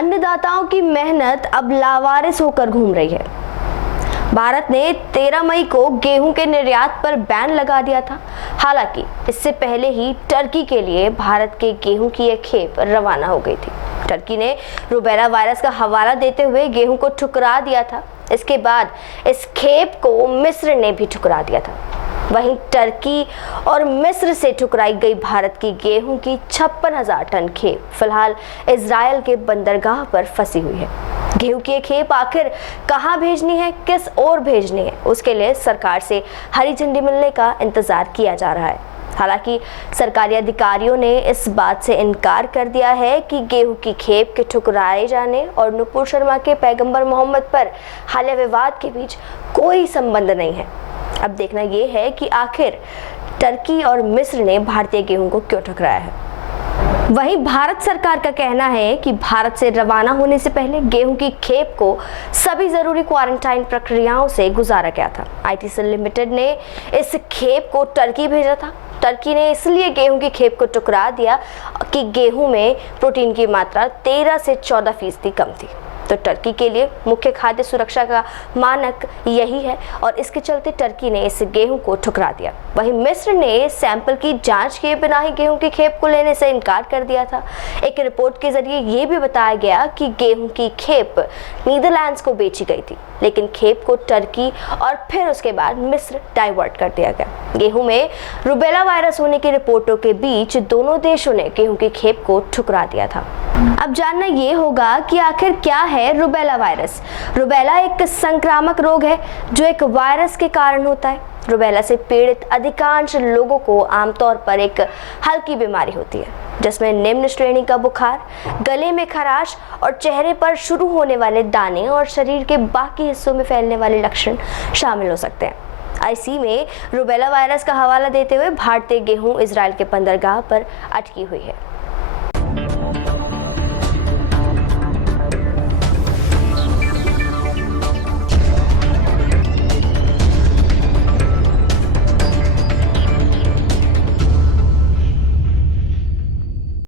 अन्नदाताओं की मेहनत अब लावारिस होकर घूम रही है। भारत ने 13 मई को गेहूं के निर्यात पर बैन लगा दिया था। हालांकि इससे पहले ही टर्की के लिए भारत के गेहूं की एक खेप रवाना हो गई थी। टर्की ने रूबेला वायरस का हवाला देते हुए गेहूं को ठुकरा दिया था। इसके बाद इस खेप को मिस्र ने भी ठुकरा दिया था। वहीं टर्की और मिस्र से ठुकराई गई भारत की गेहूं की 56,000 टन खेप फिलहाल इजराइल के बंदरगाह पर फंसी हुई है। गेहूं की ये खेप आखिर कहां भेजनी है, किस ओर भेजनी है, उसके लिए सरकार से हरी झंडी मिलने का इंतजार किया जा रहा है। हालांकि सरकारी अधिकारियों ने इस बात से इनकार कर दिया है कि गेहूं की खेप के ठुकराए जाने और नुपुर शर्मा के पैगंबर मोहम्मद पर हालिया विवाद के बीच कोई संबंध नहीं है। अब देखना यह है कि आखिर टर्की और मिस्र ने भारतीय गेहूं को क्यों ठुकराया है। वहीं भारत सरकार का कहना है कि भारत से रवाना होने से पहले गेहूं की खेप को सभी जरूरी क्वारंटाइन प्रक्रियाओं से गुजारा गया था। आईटीसी लिमिटेड ने इस खेप को टर्की भेजा था। टर्की ने इसलिए गेहूं की खेप को ठुकरा दिया कि गेहूं में प्रोटीन की मात्रा 13 से 14% कम थी। तो टर्की के लिए मुख्य खाद्य सुरक्षा का मानक यही है और इसके चलते टर्की ने इस गेहूं को ठुकरा दिया। वहीं मिस्र ने सैंपल की जांच किए बिना ही गेहूं की खेप को लेने से इनकार कर दिया था। एक रिपोर्ट के जरिए ये भी बताया गया कि गेहूं की खेप नीदरलैंड्स को बेची गई थी, लेकिन खेप को टर्की और फिर उसके बाद मिस्र डाइवर्ट कर दिया गया। गेहूं में रूबेला वायरस होने की रिपोर्टों के बीच दोनों देशों ने गेहूं की खेप को ठुकरा दिया था। अब जानना ये होगा कि आखिर क्या है रूबेला वायरस। रूबेला एक संक्रामक रोग है जो एक वायरस के कारण होता है। रूबेला से पीड़ित अधिकांश लोगों को आमतौर पर एक हल्की बीमारी होती है, जिसमें निम्न श्रेणी का बुखार, गले में खराश और चेहरे पर शुरू होने वाले दाने और शरीर के बाकी हिस्सों में फैलने वाले लक्षण शामिल हो सकते हैं। आईसी में रूबेला वायरस का हवाला देते हुए भारतीय गेहूं इजराइल के बंदरगाह पर अटकी हुई है।